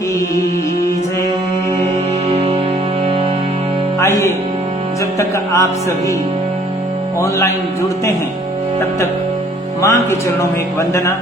की जय। आइए, जब तक आप सभी ऑनलाइन जुड़ते हैं तब तक मां के चरणों में एक वंदना।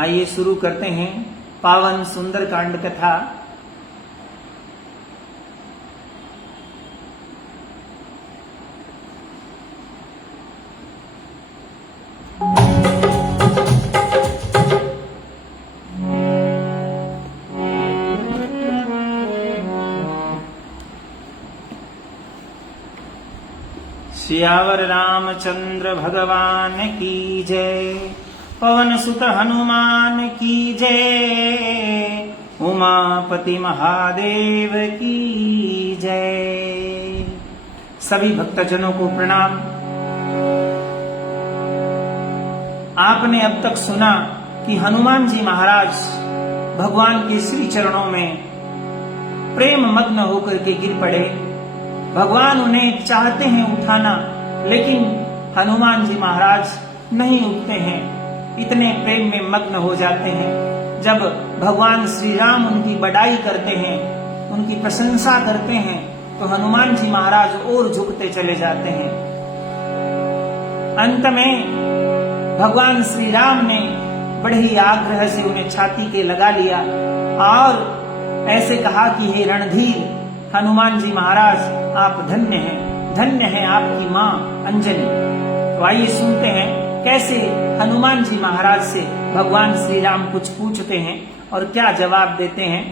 आइए शुरू करते हैं पावन सुंदर कांड कथा। सियावर रामचंद्र भगवान की जय, पवन सुत हनुमान की जय, उमापति महादेव की जय। सभी भक्तजनों को प्रणाम। आपने अब तक सुना कि हनुमान जी महाराज भगवान के श्री चरणों में प्रेम मग्न होकर के गिर पड़े। भगवान उन्हें चाहते हैं उठाना, लेकिन हनुमान जी महाराज नहीं उठते हैं, इतने प्रेम में मग्न हो जाते हैं। जब भगवान श्री राम उनकी बड़ाई करते हैं, उनकी प्रशंसा करते हैं, तो हनुमान जी महाराज और झुकते चले जाते हैं। अंत में भगवान श्री राम ने बड़े ही आग्रह से उन्हें छाती के लगा लिया और ऐसे कहा कि हे रणधीर हनुमान जी महाराज, आप धन्य हैं आपकी माँ अंजनी। तो आइए सुनते हैं कैसे हनुमान जी महाराज से भगवान श्री राम कुछ पूछते हैं और क्या जवाब देते हैं।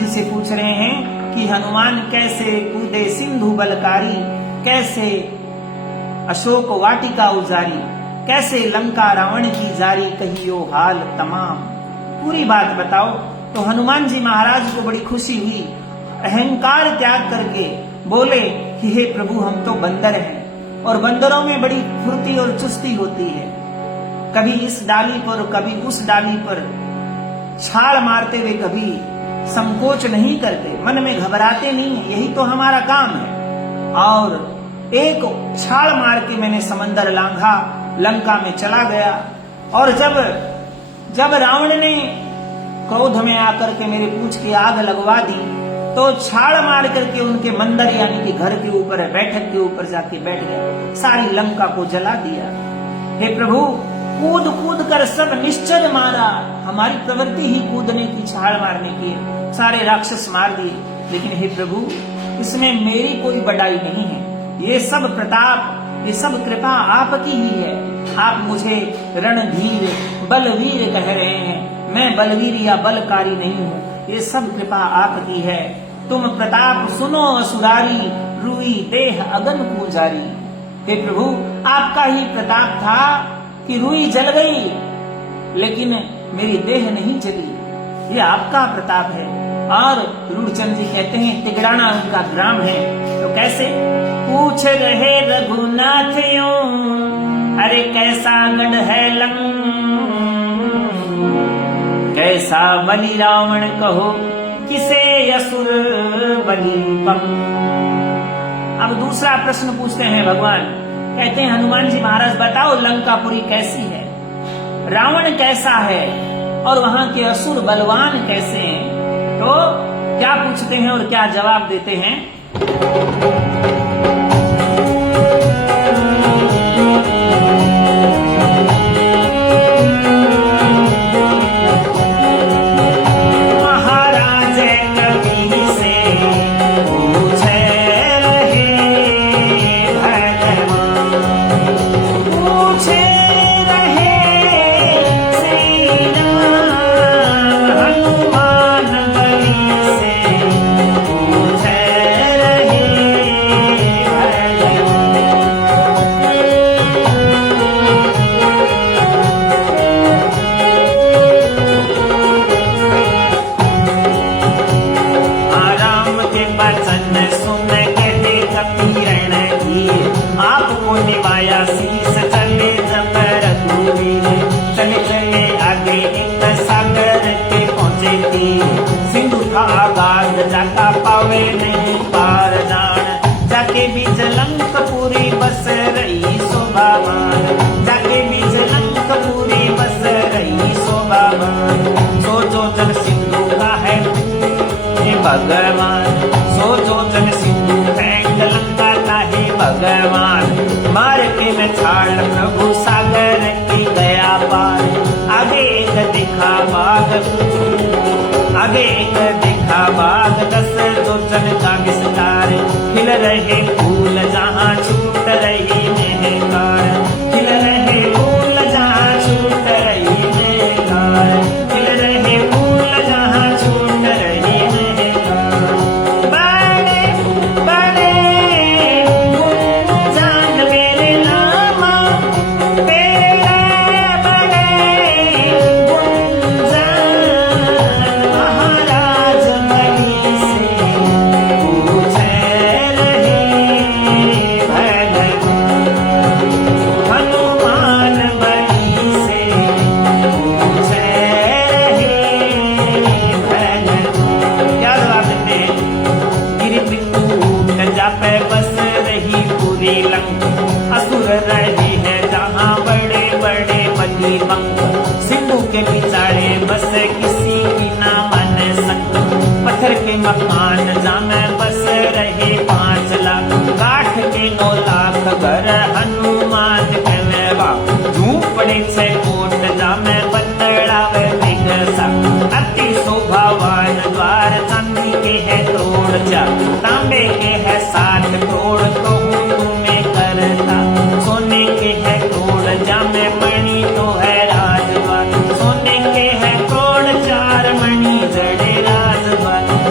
जी से पूछ रहे हैं कि हनुमान कैसे कूदे सिंधु बलकारी, कैसे अशोक वाटिका उजारी, कैसे लंका रावण की जारी, कहियो हाल तमाम। पूरी बात बताओ। तो हनुमान जी महाराज को बड़ी खुशी हुई, अहंकार त्याग करके बोले कि हे प्रभु, हम तो बंदर हैं और बंदरों में बड़ी फुर्ती और चुस्ती होती है। कभी इस डाली पर कभी उस डाली पर छाल मारते हुए कभी संकोच नहीं करते, मन में घबराते नहीं है, यही तो हमारा काम है। और एक छाल मार के मैंने समंदर लांघा, लंका में चला गया। और जब रावण ने क्रोध में आकर के मेरे पूंछ की आग लगवा दी, तो छाल मार करके उनके मंदिर यानी कि घर के ऊपर, बैठक के ऊपर जाके बैठ गए, सारी लंका को जला दिया। हे प्रभु, कूद कूद कर सब निश्चर मारा। हमारी प्रवृत्ति ही कूदने की, छाल मारने की है, सारे राक्षस मार दिए। लेकिन हे प्रभु, इसमें मेरी कोई बड़ाई नहीं है, ये सब प्रताप, ये सब कृपा आपकी ही है। आप मुझे रणधीर बलवीर कह रहे हैं, मैं बलवीर या बलकारी नहीं हूँ, ये सब कृपा आपकी है। तुम प्रताप सुनो असुरारी, रुई देह अगन पूजारी। हे प्रभु, आपका ही प्रताप था कि रुई जल गई, लेकिन मेरी देह नहीं जली, ये आपका प्रताप है। और रूढ़चंद जी कहते हैं, तिगड़ाना उनका ग्राम है, तो कैसे? पूछ रहे रघुनाथ यूं, अरे कैसा गढ़ है लंक, कैसा बलि रावण कहो, किसे असुर बलि पंक। अब दूसरा प्रश्न पूछते हैं भगवान, कहते हैं हनुमान जी महाराज बताओ लंकापुरी कैसी है, रावण कैसा है और वहां के असुर बलवान कैसे हैं। तो क्या पूछते हैं और क्या जवाब देते हैं? जाका पावे नहीं पार जान, जाके बीच लंकापुरी बस रही शोभावान, जाके बीच लंकापुरी बस रही शोभावान। सोचो जल सिंधु का है हे भगवान, सोचो जल सिंधु है लंका का हे भगवान। मार के मैं छाड़ प्रभु सागर की गया पार, आगे एक दिखा बाग, आगे एक दिखा बाग, दस जो जन का विस्तार। खिल रहे फूल जहाँ छूट रही मेहकार, खिल रहे फूल जहाँ छूट रही मेहकार, खिल रहे फूल जहाँ छूट रही मेहकार। बड़े बड़े गुंजान मेरे नामा, तेरे बड़े गुंजान। महाराज मणि से पूछे रहे भगवान, हनुमान मणि से पूछे रहे भगवान। क्या जवाब देते हैं? गिरिपृथु जापे बस रही पूरी लंक, असुर रही है जहाँ बड़े बड़े बली बंक। सिंधु के बिचारे बस किसी की ना मन संग, पत्थर के मकान जामे बस रहे 5 लाख, काठ के 9 लाख घर हनुमान के मेवा। झूपड़े 6 कोट जामे बतड़ावे दिगसा, अति शोभावान द्वार चांदी के है तोड़ जा, तांबे के है 7 तोड़ तो तुम्हें करता, सोने के है तोड़ जामे मणि तो है राजद्वार, सोने के है तोड़ 4 मणि जड़े राजद्वार,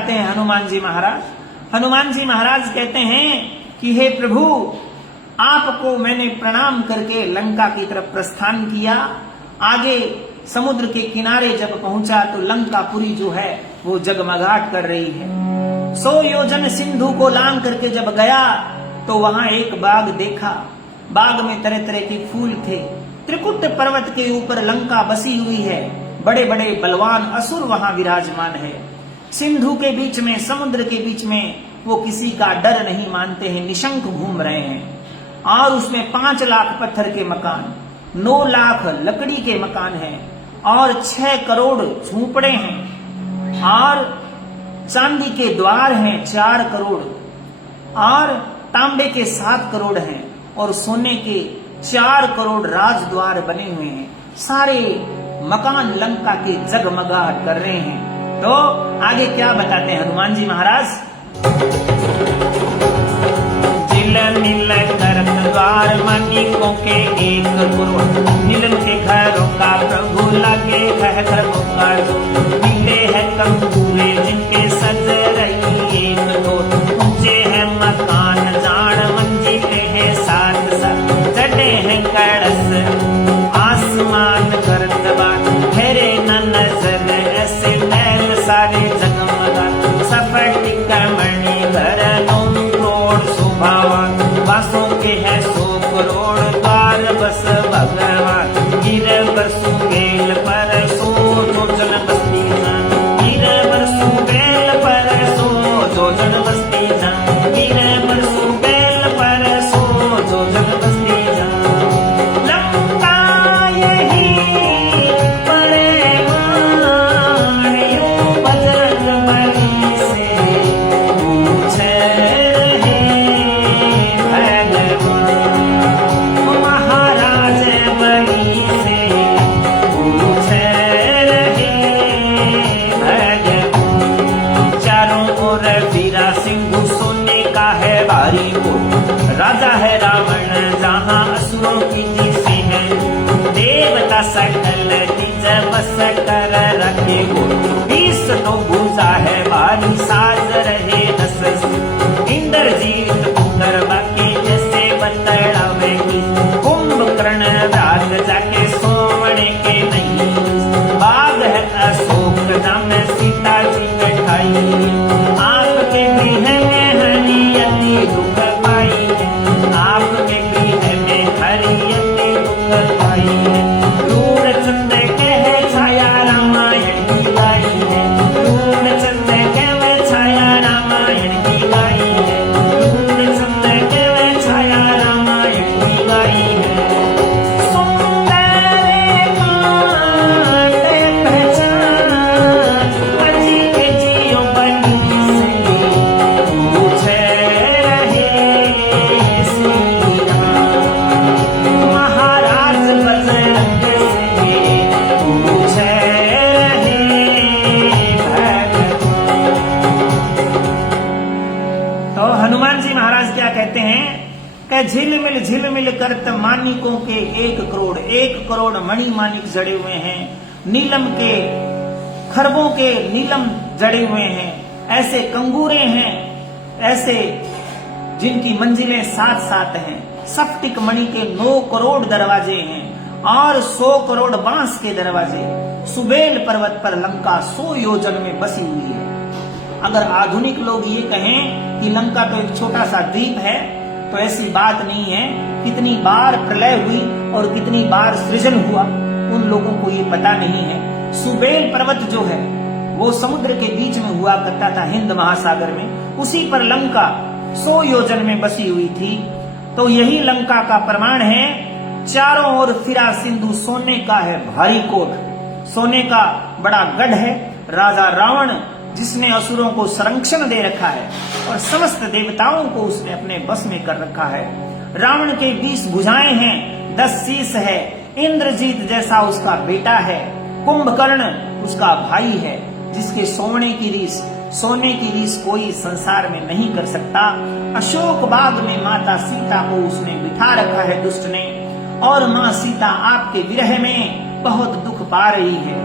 बताते हैं हनुमान जी महाराज। हनुमान जी महाराज कहते हैं कि हे प्रभु, आपको मैंने प्रणाम करके लंका की तरफ प्रस्थान किया। आगे समुद्र के किनारे जब पहुंचा तो लंकापुरी जो है वो जगमगाहट कर रही है। 100 योजन सिंधु को लांग करके जब गया तो वहां एक बाग देखा। बाग में तरह तरह के फूल थे। त्रिकुट पर्वत के ऊपर लंका बसी हुई है। बड़े बड़े बलवान असुर वहां विराजमान है। सिंधु के बीच में, समुद्र के बीच में वो किसी का डर नहीं मानते हैं, निशंक घूम रहे हैं। और उसमें 5 लाख पत्थर के मकान, 9 लाख लकड़ी के मकान हैं और 6 करोड़ झूंपड़े हैं और चांदी के द्वार हैं 4 करोड़ और तांबे के 7 करोड़ हैं और सोने के 4 करोड़ राजद्वार बने हुए हैं। सारे मकान लंका के जगमगाहट कर रहे हैं। तो आगे क्या बताते हैं हनुमान जी महाराज? जिल नील करत द्वार मानिकों के 1 करोड़, नीलम के घरों का प्रभु लगे है घरों का जो, मिले है कंगूरे जिनके सज रही 1 करोड़, ऊंचे है मकान जान मंजिले है 7 चढ़े हैं कड़स आसमान करत बात, ठहरे न नजर ऐसे महल सारे जगमगा, सफट कमणी घर बासों के है 100 करोड़ द्वार बस भगवान, गिर बरसू बेल पर 100 जोजन बस्ती जान, गिर बरसू बेल पर 100 जोजन बस्ती जान, गिर बरसू बेल पर 100 जोजन बस्ती जान। लंका यही पड़े मान यूं बजरंग बली से पूछे राजा है रावण जहाँ असुरों की जीसी है, देवता सकल निज बस कर रखे वो, 20 तो भूजा है भारी साज रहे 10, इंद्रजीत पुत्र बाकी जैसे बतड़ावे की, कुंभकर्ण राज जाके सोवणे के नहीं, बाग है अशोक नाम सीता जी बैठाई, आपके गृह में हरियती दुख पाई है, आपके गृह में हरियती दुख पाई है, रूढ़ चंद कहे छाया रामायण की लाई है, रूढ़ चंद कहे छाया रामायण की लाई है, रूढ़ चंद कहे छाया रामायण की लाई है। हनुमान जी महाराज क्या कहते हैं? झिलमिल करत मानिकों के 1 करोड़, 1 करोड़ मणि मानिक जड़े हुए हैं, नीलम के खरबों के नीलम जड़े हुए हैं, ऐसे कंगूरे हैं, ऐसे जिनकी मंजिलें 7 हैं, सफ्टिक मणि के 9 करोड़ दरवाजे हैं और 100 करोड़ बांस के दरवाजे। सुबेल पर्वत पर लंका 100 योजन में बसी हुई है। अगर आधुनिक लोग ये कहें कि लंका तो एक छोटा सा द्वीप है, तो ऐसी बात नहीं है। कितनी बार प्रलय हुई और कितनी बार सृजन हुआ, उन लोगों को ये पता नहीं है। सुबेल पर्वत जो है वो समुद्र के बीच में हुआ करता था, हिंद महासागर में, उसी पर लंका 100 योजन में बसी हुई थी। तो यही लंका का प्रमाण है। चारों ओर फिरा सिंधु सोने का है भारी कोट, सोने का बड़ा गढ़ है। राजा रावण जिसने असुरों को संरक्षण दे रखा है और समस्त देवताओं को उसने अपने बस में कर रखा है। रावण के 20 भुजाएं हैं, 10 शीश है। इंद्रजीत जैसा उसका बेटा है, कुंभकर्ण उसका भाई है, जिसके सोने की रीस कोई संसार में नहीं कर सकता। अशोक बाग में माता सीता को उसने बिठा रखा है दुष्ट ने, और माँ सीता आपके विरह में बहुत दुख पा रही है।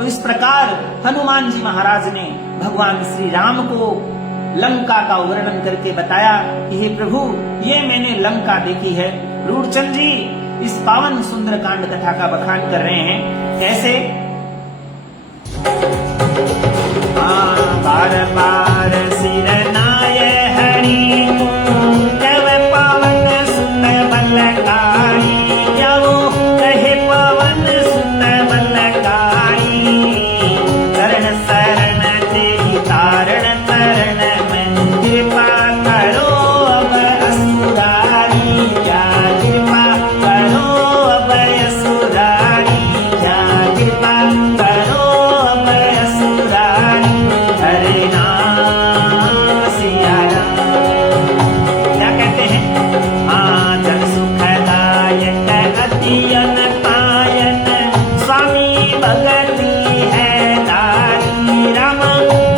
तो इस प्रकार हनुमान जी महाराज ने भगवान श्री राम को लंका का वर्णन करके बताया कि हे प्रभु, ये मैंने लंका देखी है। रूढ़चंद जी इस पावन सुंदर कांड कथा का बखान कर रहे हैं। कैसे? बार बार सिर नाय हरि जब पवन सुन बलकारी, जब कहे पवन सुन बलकारी, शरण शरण तेरी तारण तरण में कृपा करो अब असुरारी, क्या कृपा करो अब असुरारी, क्या कृपा करो अब असुरारी। हरे नाम सिया राम। क्या कहते हैं? जन सुखदायक अति अनपायन, स्वामी भगति है दारी, राम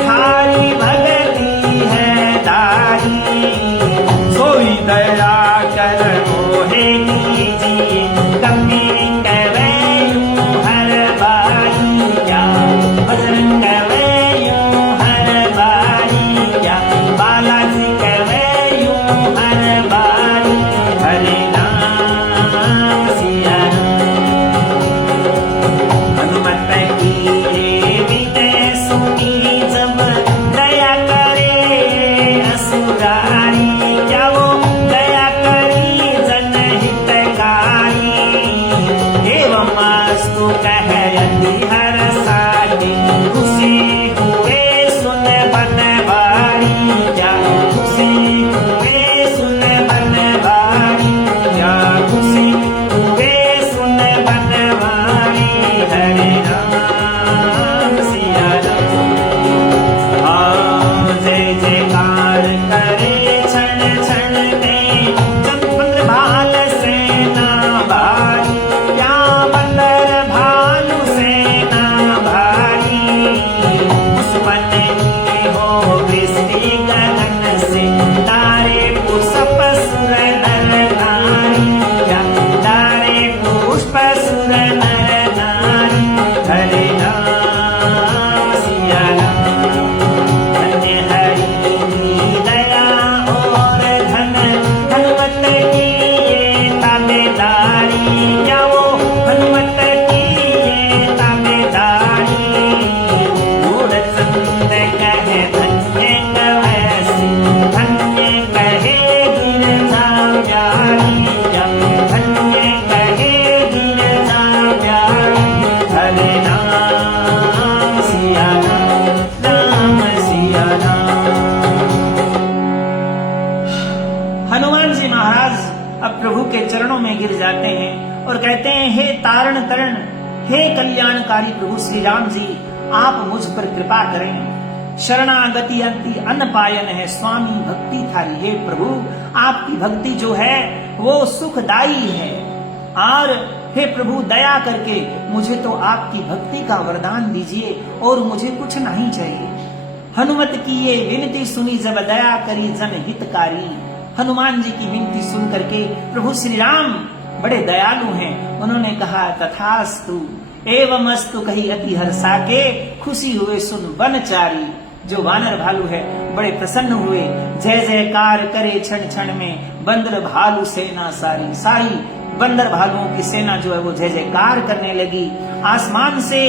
थारी भगति है दारी। सोई दया कर मोहे कीजिए, कभी कवैयूं हर बारी, क्या बजरंग कवैयूं हर बारी, क्या बालाजी कवैयूं हर बारी। हरे नाम सिया हनुमत की विनय सुनी जब, दया करे असुरारी, क्या वो दया करी जनहितकारी। एवं अस्तु कहयति हर साधि, खुशी हुए सुन बनवारी, क्या खुशी हुए सुन बनवारी, क्या खुशी हुए सुन बनवारी। हरे राम सिया राम। जय जयकार करे क्षण क्षण में, चंद्र भाल सेना भारी, क्या बंदर भालू सेना भारी। दुश्मन की हो वृष्टि गगन से, तारे पुष्प सुर नर नारी, क्या तारे पुष्प सुर नर नारी। हरे नाम सिया राम। धन्य हरि की दया और धन, हनुमत की ये ताबेदारी, क्या वो हनुमत की ये ताबेदारी। रूढ़चंद कहे धन्य कवैसी, धन्य कहे गिरजा प्यारी, क्या धन्य कहे गिरजा प्यारी। हरे नाम सिया राम, राम सिया राम। हनुमान जी महाराज अब प्रभु के चरणों में गिर जाते हैं और कहते हैं, हे तारण तरण, हे कल्याणकारी प्रभु श्री राम जी, आप मुझ पर कृपा करें। शरणागति अति अनपायन है, स्वामी भक्ति थारी। हे प्रभु, आपकी भक्ति जो है वो सुखदायी है। और हे प्रभु, दया करके मुझे तो आपकी भक्ति का वरदान दीजिए और मुझे कुछ नहीं चाहिए। हनुमत की ये विनती सुनी जब, दया करी जन हितकारी। हनुमान जी की विनती सुन करके प्रभु श्री राम बड़े दयालु हैं। उन्होंने कहा, तथास्तु एवमस्तु कही अति हर्षा के, खुशी हुए सुन वनचारी। जो वानर भालू है बड़े प्रसन्न हुए। जय जयकार करे क्षण क्षण में, बंदर भालू सेना सारी। सारी बंदर भालुओं की सेना जो है वो जय जयकार करने लगी। आसमान से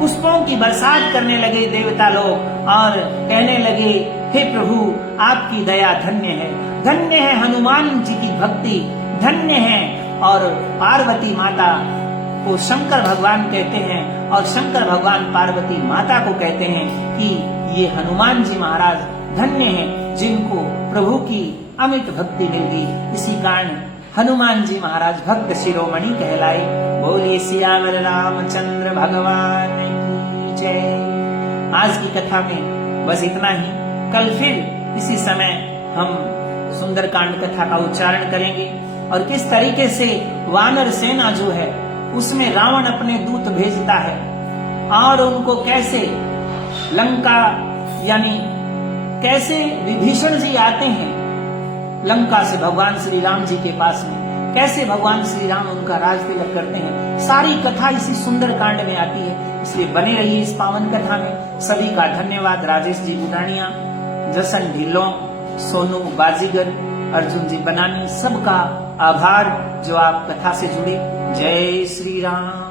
पुष्पों की बरसात करने लगे देवता लोग और कहने लगे, हे प्रभु, आपकी दया धन्य है। धन्य है हनुमान जी की भक्ति, धन्य है। और पार्वती माता को शंकर भगवान कहते हैं और शंकर भगवान पार्वती माता को कहते हैं कि ये हनुमान जी महाराज धन्य हैं, जिनको प्रभु की अमित भक्ति मिल गई। इसी कारण हनुमान जी महाराज भक्त शिरोमणि कहलाए। बोलिए सियावर रामचंद्र भगवान की जय। आज की कथा में बस इतना ही। कल फिर इसी समय हम सुंदरकांड कथा का उच्चारण करेंगे और किस तरीके से वानर सेना जो है उसमें रावण अपने दूत भेजता है और उनको कैसे लंका यानी कैसे विभीषण जी आते हैं लंका से भगवान श्री राम जी के पास में, कैसे भगवान श्री राम उनका राज तिलक करते हैं। सारी कथा इसी सुंदर कांड में आती है, इसलिए बने रहिए इस पावन कथा में। सभी का धन्यवाद। राजेश जी बुडानिया, जसन ढिल्लो, सोनू बाजीगर, अर्जुन जी बनानी, सबका आभार जो आप कथा से जुड़े। जय श्री राम।